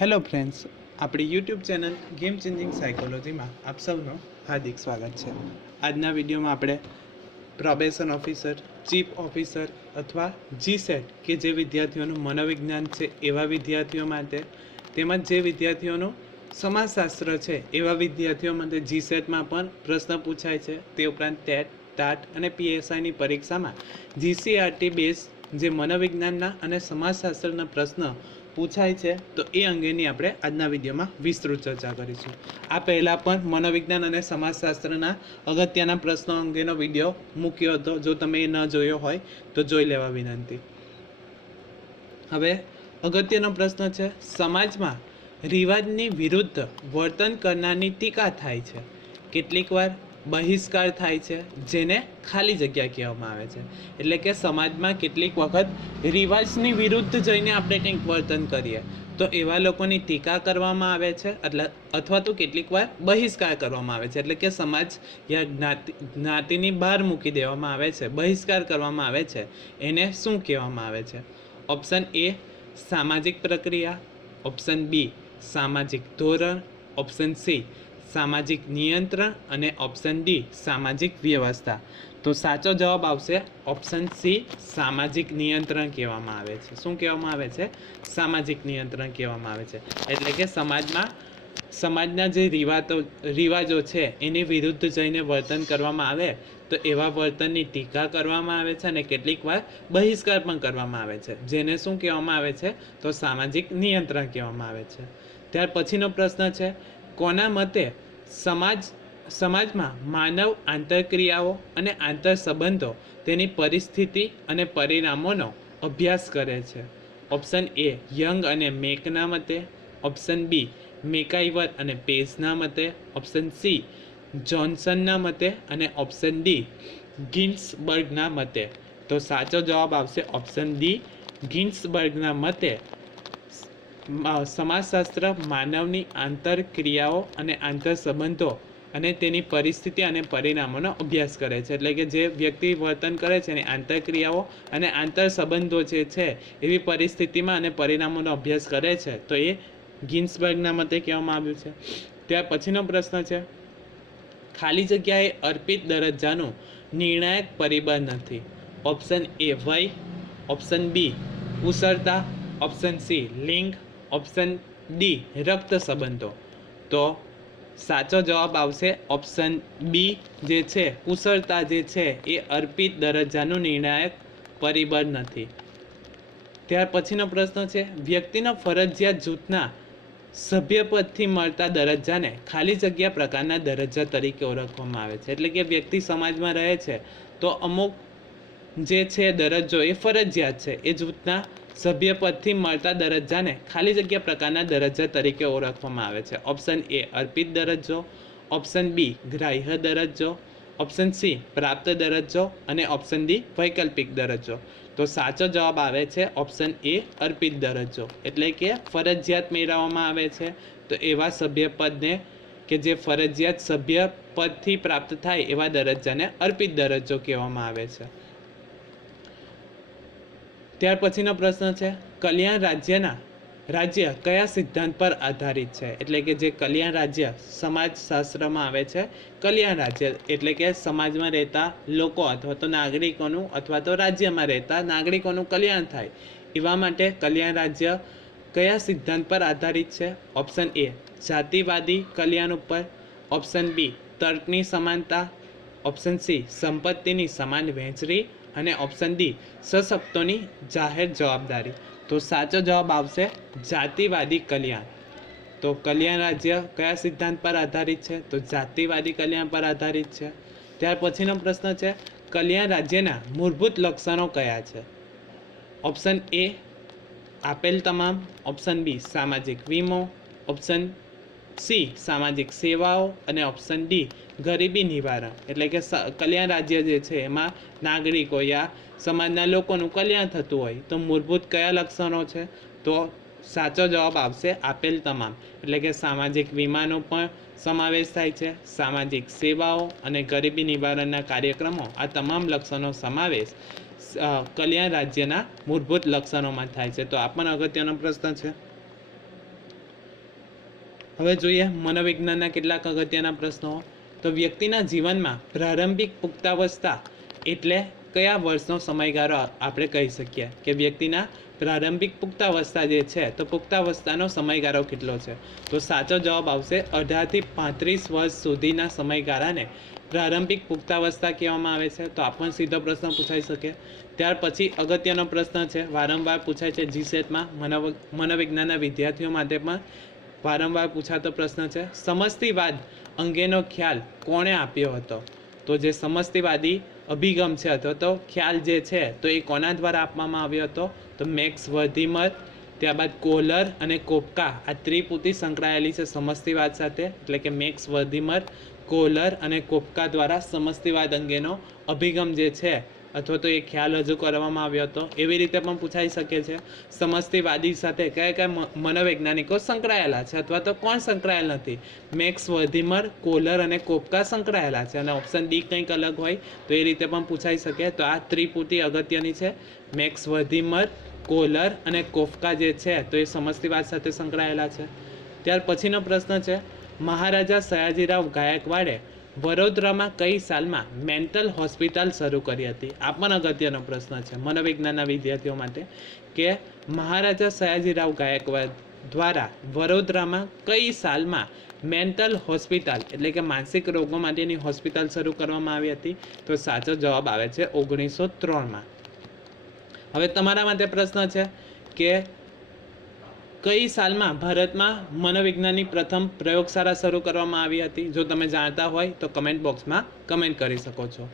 Hello friends, આપણી YouTube channel game changing સાયકોલોજીમાં આપ સૌનું હાર્દિક સ્વાગત છે. આજના વિડીયોમાં આપણે પ્રોબેશન ઓફિસર, ચીફ ઓફિસર અથવા જીસેટ કે જે વિદ્યાર્થીઓનું મનોવિજ્ઞાન છે એવા વિદ્યાર્થીઓ માટે, તેમજ જે વિદ્યાર્થીઓનું સમાજશાસ્ત્ર છે એવા વિદ્યાર્થીઓ માટે જીસેટમાં પણ પ્રશ્ન પૂછાય છે. તે ઉપરાંત ટેટ, ટાટ અને પીએસઆઈની પરીક્ષામાં જીસીઆરટી બેઝ જે મનોવિજ્ઞાનના અને સમાજશાસ્ત્રના પ્રશ્ન પૂછાય છે, તો એ અંગેની આપણે આજના વિડીયોમાં વિસ્તૃત ચર્ચા કરીશું. આ પહેલાં પણ મનોવિજ્ઞાન અને સમાજશાસ્ત્રના અગત્યના પ્રશ્નો અંગેનો વિડીયો મૂક્યો હતો. જો તમે એ ન જોયો હોય તો જોઈ લેવા વિનંતી. હવે અગત્યનો પ્રશ્ન છે, સમાજમાં રિવાજની વિરુદ્ધ વર્તન કરનારની ટીકા થાય છે. કેટલીક વાર બહિષ્કાર થાય છે, જેને ખાલી જગ્યા કહેવામાં આવે છે. એટલે કે સમાજમાં કેટલીક વખત રિવાજની વિરુદ્ધ જઈને આપણે કંઈક વર્તન કરીએ તો એવા લોકોની ટીકા કરવામાં આવે છે, અથવા તો કેટલીક વાર બહિષ્કાર કરવામાં આવે છે. એટલે કે સમાજ યા જ્ઞાતિની બહાર મૂકી દેવામાં આવે છે, બહિષ્કાર કરવામાં આવે છે. એને શું કહેવામાં આવે છે? ઓપ્શન એ સામાજિક પ્રક્રિયા, ઓપ્શન બી સામાજિક ધોરણ, ઓપ્શન સી સામાજિક નિયંત્રણ અને ઓપ્શન ડી સામાજિક વ્યવસ્થા. તો સાચો જવાબ આવશે ઓપ્શન સી સામાજિક નિયંત્રણ કહેવામાં આવે છે. શું કહેવામાં આવે છે? સામાજિક નિયંત્રણ કહેવામાં આવે છે. એટલે કે સમાજના જે રિવાજો છે એની વિરુદ્ધ જઈને વર્તન કરવામાં આવે તો એવા વર્તનની ટીકા કરવામાં આવે છે અને કેટલીક વાર બહિષ્કાર પણ કરવામાં આવે છે, જેને શું કહેવામાં આવે છે? તો સામાજિક નિયંત્રણ કહેવામાં આવે છે. ત્યાર પછીનો પ્રશ્ન છે, કોના મતે સમાજમાં માનવ આંતરક્રિયાઓ અને આંતર સંબંધો તેની પરિસ્થિતિ અને પરિણામોનો અભ્યાસ કરે છે? ઓપ્શન એ યંગ અને મેકના મતે, ઓપ્શન બી મેકાઈવર અને પેજના મતે, ઓપ્શન સી જોન્સનના મતે અને ઓપ્શન ડી ગિન્સબર્ગના મતે. તો સાચો જવાબ આવશે ઓપ્શન ડી ગિન્સબર્ગના મતે સમાજશાસ્ત્ર માનવની આંતરક્રિયાઓ અને આંતર સંબંધો અને તેની પરિસ્થિતિ અને પરિણામોનો અભ્યાસ કરે છે. એટલે કે જે વ્યક્તિ વર્તન કરે છે એની આંતરક્રિયાઓ અને આંતર સંબંધો જે છે એવી પરિસ્થિતિમાં અને પરિણામોનો અભ્યાસ કરે છે. તો એ ગિન્સબર્ગના મતે કહેવામાં આવ્યું છે. ત્યાર પછીનો પ્રશ્ન છે, ખાલી જગ્યાએ અર્પિત દરજ્જાનું નિર્ણાયક પરિબળ નથી. ઓપ્શન એ વય, ઓપ્શન બી કુશળતા, ઓપ્શન સી લિંગ, ઓપ્શન ડી રક્ત સંબંધો. તો સાચો જવાબ આવશે ઓપ્શન બી જે છે કુશળતા જે છે એ અર્પિત દરજ્જાનું નિર્ણાયક પરિબળ નથી. ત્યાર પછીનો પ્રશ્ન છે, વ્યક્તિનો ફરજિયાત જૂથના સભ્યપદથી મળતા દરજ્જાને ખાલી જગ્યા પ્રકારના દરજ્જા તરીકે ઓળખવામાં આવે છે. એટલે કે વ્યક્તિ સમાજમાં રહે છે તો અમુક જે છે દરજ્જો એ ફરજિયાત છે, એ જૂથના સભ્યપદથી મળતા દરજ્જાને ખાલી જગ્યા પ્રકારના દરજ્જા તરીકે ઓળખવામાં આવે છે. ઓપ્શન એ અર્પિત દરજ્જો, ઓપ્શન બી ગ્રાહ્ય દરજ્જો, ઓપ્શન સી પ્રાપ્ત દરજ્જો અને ઓપ્શન ડી વૈકલ્પિક દરજ્જો. તો સાચો જવાબ આવે છે ઓપ્શન એ અર્પિત દરજ્જો. એટલે કે ફરજિયાત મેળવવામાં આવે છે તો એવા સભ્યપદને કે જે ફરજિયાત સભ્યપદથી પ્રાપ્ત થાય એવા દરજ્જાને અર્પિત દરજ્જો કહેવામાં આવે છે. ત્યાર પછીનો પ્રશ્ન છે, કલ્યાણ રાજ્ય કયા સિદ્ધાંત પર આધારિત છે? એટલે કે જે કલ્યાણ રાજ્ય સમાજશાસ્ત્રમાં આવે છે, કલ્યાણ રાજ્ય એટલે કે સમાજમાં રહેતા લોકો અથવા તો નાગરિકોનું અથવા તો રાજ્યમાં રહેતા નાગરિકોનું કલ્યાણ થાય એવા માટે કલ્યાણ રાજ્ય કયા સિદ્ધાંત પર આધારિત છે? ઓપ્શન એ જાતિવાદી કલ્યાણ ઉપર, ઓપ્શન બી તર્કની સમાનતા, ઓપ્શન સી સંપત્તિની સમાન વહેંચણી અને ઓપ્શન ડી સશક્તોની જાહેર જવાબદારી. તો સાચો જવાબ આવશે જાતિવાદી કલ્યાણ. તો કલ્યાણ રાજ્ય કયા સિદ્ધાંત પર આધારિત છે? તો જાતિવાદી કલ્યાણ પર આધારિત છે. ત્યાર પછીનો પ્રશ્ન છે, કલ્યાણ રાજ્યના મૂળભૂત લક્ષણો કયા છે? ઓપ્શન એ આપેલ તમામ, ઓપ્શન બી સામાજિક વીમો, ઓપ્શન સી સામાજિક સેવાઓ અને ઓપ્શન ડી ગરીબી નિવારણ. એટલે કે કલ્યાણ રાજ્ય જે છે એમાં નાગરિકો યા સમાજના લોકોનું કલ્યાણ થતું હોય તો મૂળભૂત કયા લક્ષણો છે? તો સાચો જવાબ આવશે આપેલ તમામ. એટલે કે સામાજિક વીમાનો પણ સમાવેશ થાય છે, સામાજિક સેવાઓ અને ગરીબી નિવારણના કાર્યક્રમો, આ તમામ લક્ષણો સમાવેશ કલ્યાણ રાજ્યના મૂળભૂત લક્ષણોમાં થાય છે. તો આ પણ અગત્યનો પ્રશ્ન છે. હવે જોઈએ મનોવિજ્ઞાનના કેટલાક અગત્યના પ્રશ્નો. તો વ્યક્તિના જીવનમાં પ્રારંભિક પુખ્તાવસ્થા એટલે કયા વર્ષનો સમયગાળો આપણે કહી શકીએ કે વ્યક્તિના પ્રારંભિક પુખ્તાવસ્થા જે છે તો પુખ્તાવસ્થાનો સમયગાળો કેટલો છે? તો સાચો જવાબ આવશે 18 થી 35 વર્ષ સુધીના સમયગાળાને પ્રારંભિક પુખ્તાવસ્થા કહેવામાં આવે છે. તો આ પણ સીધો પ્રશ્ન પૂછાઈ શકે. ત્યાર પછી અગત્યનો પ્રશ્ન છે, વારંવાર પૂછાય છે જીસેટમાં, મનોવિજ્ઞાનના વિદ્યાર્થીઓ માટે પણ વારંવાર પૂછાતો પ્રશ્ન છે, સમષ્ટિવાદ અંગેનો ખ્યાલ કોણે આપ્યો હતો? તો જે સમષ્ટિવાદી અભિગમ છે અથવા તો ખ્યાલ જે છે તો એ કોના દ્વારા આપવામાં આવ્યો હતો? તો મેક્સ વર્ધીમર, ત્યારબાદ કોહલર અને કોપકા, આ ત્રિપુટી સંકળાયેલી છે સમષ્ટિવાદ સાથે, એટલે કે મેક્સ વર્ધીમર, કોહલર અને કોપકા દ્વારા સમષ્ટિવાદ અંગેનો અભિગમ જે છે અથવા તો એ ખ્યાલ રજૂ કરવામાં આવ્યો હતો. એવી રીતે પણ પૂછાઈ શકે છે સમષ્ટિવાદી સાથે કયા કયા મનોવૈજ્ઞાનિકો સંકળાયેલા છે અથવા તો કોણ સંકળાયેલ નથી? મેક્સ વર્ધીમર, કોહલર અને કોપકા સંકળાયેલા છે અને ઓપ્શન ડી કંઈક અલગ હોય તો એ રીતે પણ પૂછાઈ શકે. તો આ ત્રિપુટી અગત્યની છે, મેક્સ વર્ધીમર, કોહલર અને કોપકા જે છે તો એ સમષ્ટિવાદ સાથે સંકળાયેલા છે. ત્યાર પછીનો પ્રશ્ન છે, મહારાજા સયાજીરાવ ગાયકવાડે વડોદરામાં કઈ સાલમાં મેન્ટલ હોસ્પિટલ શરૂ કરી હતી? આ પણ અગત્યનો પ્રશ્ન છે મનોવિજ્ઞાનના વિદ્યાર્થીઓ માટે કે મહારાજા સયાજીરાવ ગાયકવાડ દ્વારા વડોદરામાં કઈ સાલમાં મેન્ટલ હોસ્પિટલ એટલે કે માનસિક રોગો માટેની હોસ્પિટલ શરૂ કરવામાં આવી હતી? તો સાચો જવાબ આવે છે 1903માં. હવે તમારા માટે પ્રશ્ન છે કે કઈ સાલમાં ભારતમાં મનોવિજ્ઞાનની પ્રથમ પ્રયોગશાળા શરૂ કરવામાં આવી હતી? જો તમે જાણતા હોય તો કમેન્ટ બોક્સમાં કમેન્ટ કરી શકો છો.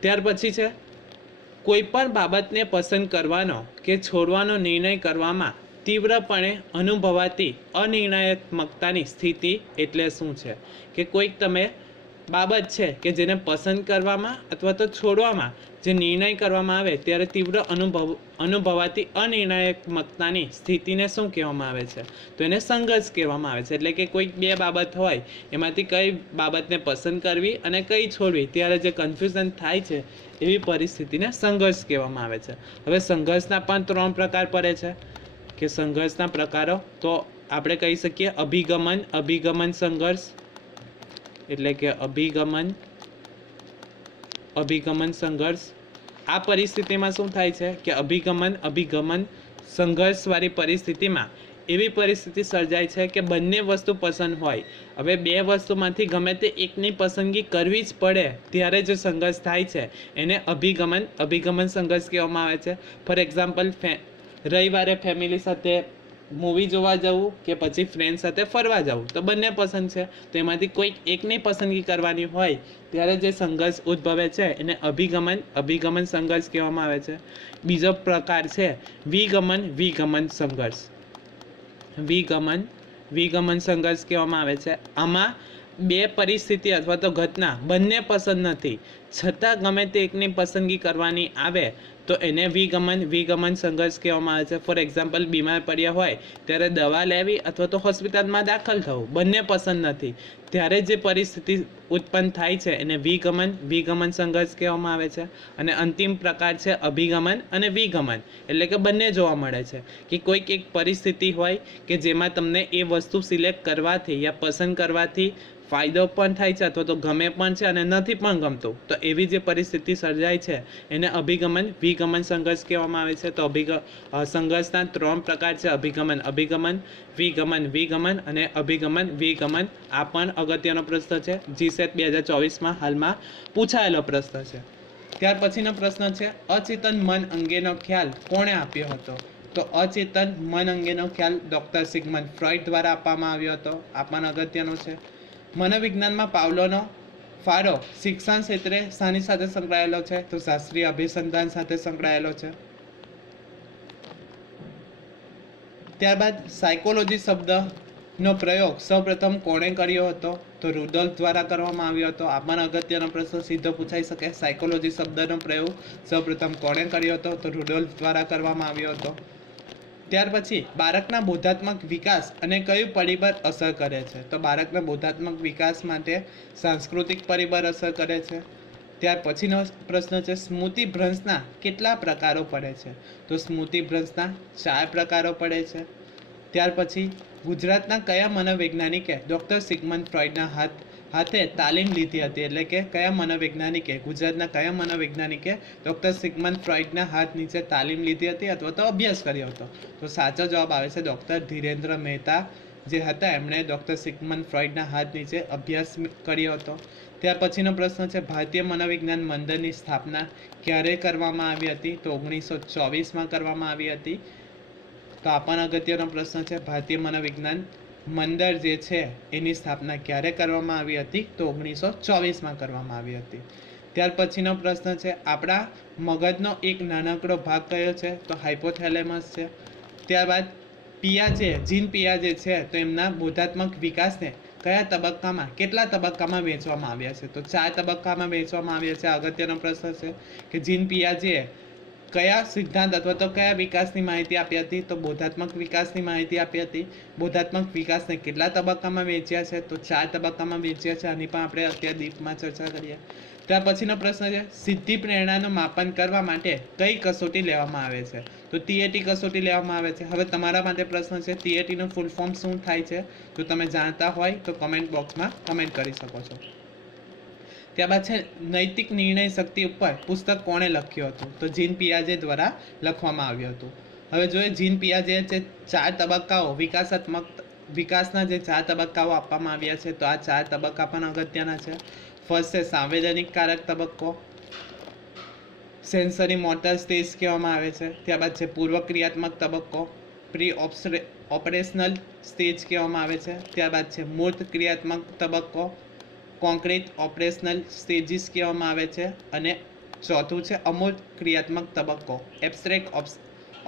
ત્યાર પછી છે, કોઈ પણ બાબતને પસંદ કરવાનો કે છોડવાનો નિર્ણય કરવામાં તીવ્રપણે અનુભવાતી અનિર્ણયાત્મકતાની સ્થિતિ એટલે શું છે? કે કોઈક તમે બાબત છે કે જેને પસંદ કરવામાં અથવા તો છોડવામાં જે નિર્ણય કરવામાં આવે ત્યારે તીવ્ર અનુભવાતી અનિર્ણયાત્મકતાની સ્થિતિને શું કહેવામાં આવે છે? તો એને સંઘર્ષ કહેવામાં આવે છે. એટલે કે કોઈક બે બાબત હોય એમાંથી કઈ બાબતને પસંદ કરવી અને કઈ છોડવી ત્યારે જે કન્ફ્યુઝન થાય છે એવી પરિસ્થિતિને સંઘર્ષ કહેવામાં આવે છે. હવે સંઘર્ષના પણ 3 પ્રકાર પડે છે કે સંઘર્ષના પ્રકારો તો આપણે કહી શકીએ અભિગમન સંઘર્ષ એટલે કે અભિગમન સંઘર્ષ. આ પરિસ્થિતિમાં શું થાય છે કે અભિગમન સંઘર્ષવાળી પરિસ્થિતિમાં એવી પરિસ્થિતિ સર્જાય છે કે બંને વસ્તુ પસંદ હોય. હવે બે વસ્તુમાંથી ગમે તે એકની પસંદગી કરવી જ પડે ત્યારે જે સંઘર્ષ થાય છે એને અભિગમન સંઘર્ષ કહેવામાં આવે છે. ફોર એક્ઝામ્પલ, રવિવારે ફેમિલી સાથે મૂવી જોવા જવું કે પછી ફ્રેન્ડ સાથે ફરવા જવું તો બંને પસંદ છે, તો એમાંથી કોઈક એકની પસંદગી કરવાની હોય ત્યારે જે સંઘર્ષ ઉદ્ભવે છે એને અભિગમન સંઘર્ષ કહેવામાં આવે છે. બીજો પ્રકાર છે વિગમન સંઘર્ષ. વિગમન સંઘર્ષ કહેવામાં આવે છે. આમાં બે પરિસ્થિતિ અથવા તો ઘટના બંને પસંદ નથી છતાં ગમે તે એકની પસંદગી કરવાની આવે તો એને વિગમન સંઘર્ષ કહેવામાં આવે છે. ફોર એક્ઝામ્પલ, બીમાર પડ્યા હોય ત્યારે દવા લેવી અથવા તો હોસ્પિટલમાં દાખલ થવું બંને પસંદ નથી ત્યારે જે પરિસ્થિતિ ઉત્પન્ન થાય છે એને વિગમન સંઘર્ષ કહેવામાં આવે છે. અને અંતિમ પ્રકાર છે અભિગમન અને વિગમન, એટલે કે બંને જોવા મળે છે કે કોઈક એક પરિસ્થિતિ હોય કે જેમાં તમને એ વસ્તુ સિલેક્ટ કરવાથી યા પસંદ કરવાથી ફાયદો પણ થાય છે અથવા તો ગમે પણ છે અને નથી પણ ગમતું, તો એવી જે પરિસ્થિતિ સર્જાય છે એને વિગમન સંઘર્ષ કહેવામાં આવે છે. તો સંઘર્ષના 3 પ્રકાર છે, અભિગમન વિગમન અને વિગમન. આ પણ અગત્યનો પ્રશ્ન છે, જીસેટ 2024માં હાલમાં પૂછાયેલો પ્રશ્ન છે. ત્યાર પછીનો પ્રશ્ન છે, અચેતન મન અંગેનો ખ્યાલ કોણે આપ્યો હતો? તો અચેતન મન અંગેનો ખ્યાલ ડોક્ટર સિગમન્ડ ફ્રોઈડ દ્વારા આપવામાં આવ્યો હતો. આ પણ અગત્યનો છે. મનોવિજ્ઞાનમાં પાવલોનો ફાળો શિક્ષણ ક્ષેત્રે શાની સાથે સંકળાયેલો છે? તો શાસ્ત્રીય અભિસંધાન સાથે સંકળાયેલો છે. ત્યારબાદ સાયકોલોજી શબ્દનો પ્રયોગ સૌપ્રથમ કોણે કર્યો હતો? તો રુડોલ્ફ દ્વારા કરવામાં આવ્યો હતો. આ પણ અગત્યનો પ્રશ્ન સીધો પૂછાઈ શકે. સાયકોલોજી શબ્દનો પ્રયોગ સૌપ્રથમ કોણે કર્યો હતો? તો રુડોલ્ફ દ્વારા કરવામાં આવ્યો હતો. ત્યાર પછી બાળકના બોધાત્મક વિકાસ અને કયું પરિબળ અસર કરે છે? તો બાળકના બોધાત્મક વિકાસ માટે સાંસ્કૃતિક પરિબળ અસર કરે છે. ત્યાર પછીનો પ્રશ્ન છે, સ્મૃતિભ્રંશના કેટલા પ્રકારો પડે છે? તો સ્મૃતિભ્રંશના 4 પ્રકારો પડે છે. ત્યાર પછી ગુજરાતના કયા મનોવૈજ્ઞાનિકે ડૉક્ટર સિગમન્ડ ફ્રોઈડના હાથે તાલીમ લીધી હતી? એટલે કે કયા મનોવૈજ્ઞાનિકે ગુજરાતના કયા મનોવૈજ્ઞાનિકે ડૉક્ટર સિગમન્ડ ફ્રોઈડના હાથ નીચે તાલીમ લીધી હતી અથવા તો અભ્યાસ કર્યો હતો? તો સાચો જવાબ આવે છે ડૉક્ટર ધીરેન્દ્ર મહેતા જે હતા, એમણે ડૉક્ટર સિગમન્ડ ફ્રોઈડના હાથ નીચે અભ્યાસ કર્યો હતો. ત્યાર પછીનો પ્રશ્ન છે ભારતીય મનોવિજ્ઞાન મંડળની સ્થાપના ક્યારે કરવામાં આવી હતી? તો 1924માં કરવામાં આવી હતી. તો આ પણ અગત્યનો પ્રશ્ન છે. ભારતીય મનોવિજ્ઞાન મંડળ જે છે એની સ્થાપના ક્યારે કરવામાં આવી હતી? તો 1924માં કરવામાં આવી હતી. ત્યાર પછીનો પ્રશ્ન છે આપણા મગજનો એક નાનકડો ભાગ કયો છે? તો હાઇપોથેલેમસ છે. ત્યારબાદ જીન પિયાજે છે તો એમના બોધાત્મક વિકાસને કયા તબક્કામાં, કેટલા તબક્કામાં વહેંચવામાં આવ્યા છે? તો 4 તબક્કામાં વહેંચવામાં આવ્યા છે. અગત્યનો પ્રશ્ન છે કે જીન પિયાજે કયા સિદ્ધાંત અથવા તો કયા વિકાસની માહિતી આપી હતી? તો બોધાત્મક વિકાસની માહિતી આપી હતી. બોધાત્મક વિકાસને કેટલા તબક્કામાં વહેંચ્યા છે? તો 4 તબક્કામાં વહેંચ્યા છે. આની પણ આપણે અત્યારે ડીપમાં ચર્ચા કરીએ. ત્યાર પછીનો પ્રશ્ન છે સિદ્ધિ પ્રેરણાનું માપન કરવા માટે કઈ કસોટી લેવામાં આવે છે? તો ટીએટી કસોટી લેવામાં આવે છે. હવે તમારા માટે પ્રશ્ન છે ટીએટીનું ફૂલ ફોર્મ શું થાય છે? જો તમે જાણતા હોય તો કમેન્ટ બોક્સમાં કમેન્ટ કરી શકો છો. ત્યારબાદ છે નૈતિક નિર્ણય શક્તિ ઉપર પુસ્તક કોણે લખ્યું હતું? તો જીન પિયાજે દ્વારા લખવામાં આવ્યું હતું. હવે જોઈએ જીન પિયાજે જે 4 તબક્કાઓ વિકાસના જે 4 તબક્કાઓ આપવામાં આવ્યા છે, તો આ 4 તબક્કા પણ અગત્યના છે. ફર્સ્ટ છે સંવેદનિક કારક તબક્કો, સેન્સરી મોટર સ્ટેજ કહેવામાં આવે છે. ત્યારબાદ છે પૂર્વ ક્રિયાત્મક તબક્કો, પ્રી ઓપરેશનલ સ્ટેજ કહેવામાં આવે છે. ત્યારબાદ છે મૂર્ત ક્રિયાત્મક તબક્કો, કોન્ક્રીટ ઓપરેશનલ સ્ટેજીસ કહેવામાં આવે છે. અને ચોથું છે અમૂર્ત ક્રિયાત્મક તબક્કો, એબ્સ્ટ્રેક્ટ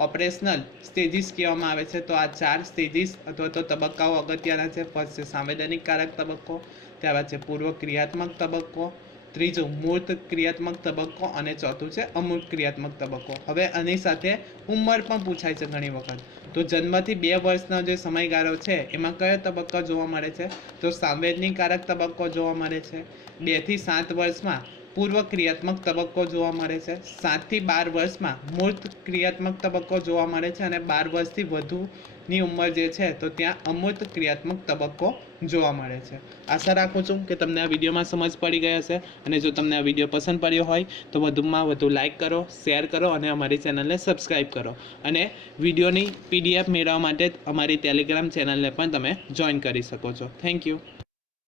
ઓપરેશનલ સ્ટેજીસ કહેવામાં આવે છે. તો આ 4 સ્ટેજીસ અથવા તો તબક્કાઓ અગત્યના છે. ફર્સ્ટ છે સંવેદનિક કારક તબક્કો, ત્યારબાદ છે પૂર્વ ક્રિયાત્મક તબક્કો, ત્રીજું મૂર્ત ક્રિયાત્મક તબક્કો અને ચોથું છે અમૂર્ત ક્રિયાત્મક તબક્કો. હવે આની સાથે ઉંમર પણ પૂછાય છે ઘણી વખત. તો જન્મથી 2 વર્ષનો જે સમયગાળો છે એમાં કયો તબક્કો જોવા મળે છે? તો સંવેદનિક કારક તબક્કો જોવા મળે છે. 2 થી 7 વર્ષમાં પૂર્વ ક્રિયાત્મક તબક્કો જોવા મળે છે. 7 થી 12 વર્ષમાં મૂર્ત ક્રિયાત્મક તબક્કો જોવા મળે છે. અને 12 વર્ષથી વધુની ઉંમર જે છે તો ત્યાં અમૂર્ત ક્રિયાત્મક તબક્કો જોવા મળે છે. આશા રાખું છું કે તમને આ વિડીયોમાં સમજ પડી ગઈ હશે. અને જો તમને આ વિડીયો પસંદ પડ્યો હોય તો વધુમાં વધુ લાઇક કરો, શેર કરો અને અમારી ચેનલને સબસ્ક્રાઈબ કરો. અને વિડીયોની PDF મેળવવા માટે અમારી ટેલિગ્રામ ચેનલને પણ તમે જોઈન કરી શકો છો. Thank you.